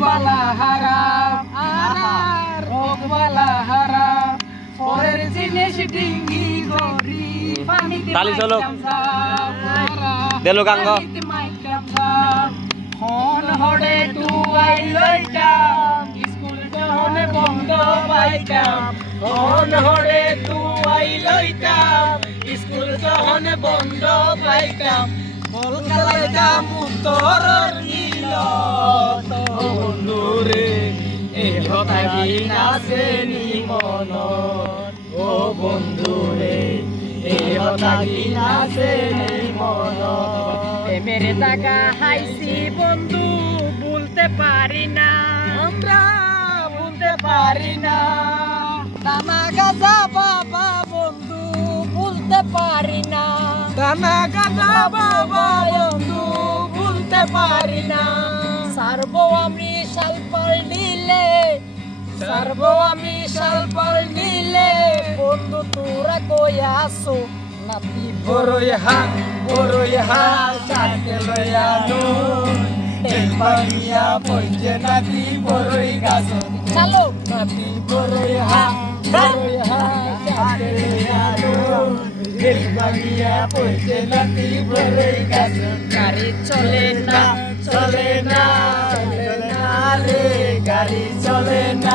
বালা হারাম আর বালা হারাম পরের জিনিস ডিঙ্গি গরি পানিতে তালি চলো দেলো গাঙ্গ হন হড়ে তুই লইতাম স্কুল যখন বন্ধ পাইতাম হন হড়ে তুই লইতাম স্কুল যখন বন্ধ পাইতাম বল খেলাইতাম উত্তর নীল বন্ধুরে এ হতাগি নাচে নি মন ও বন্ধুরে এ হতাগি নাচে নি মন মেরে টাকা হাইছি বন্ধু ভুলতে পারি না আমরা ভুলতে পারি না দানা গাজা বাবা বন্ধু ভুলতে পারি না দানা গাজা বাবা বন্ধু ভুলতে পারি না সারবো আমি সালপাল নিলে সারবো আমি সালপাল নিলে বন্ধু তোরা কই আসো নাতি বড়ই হা সাথে লয়ানো এই পাগিয়া পঞ্জে নাতি বড়ই গাছ চলো নাতি বড়ই হা সাথে লয়ানো এই পাগিয়া পঞ্জে নাতি বড়ই গাছ গাড়ি চলে না রে গাড়ি চলে না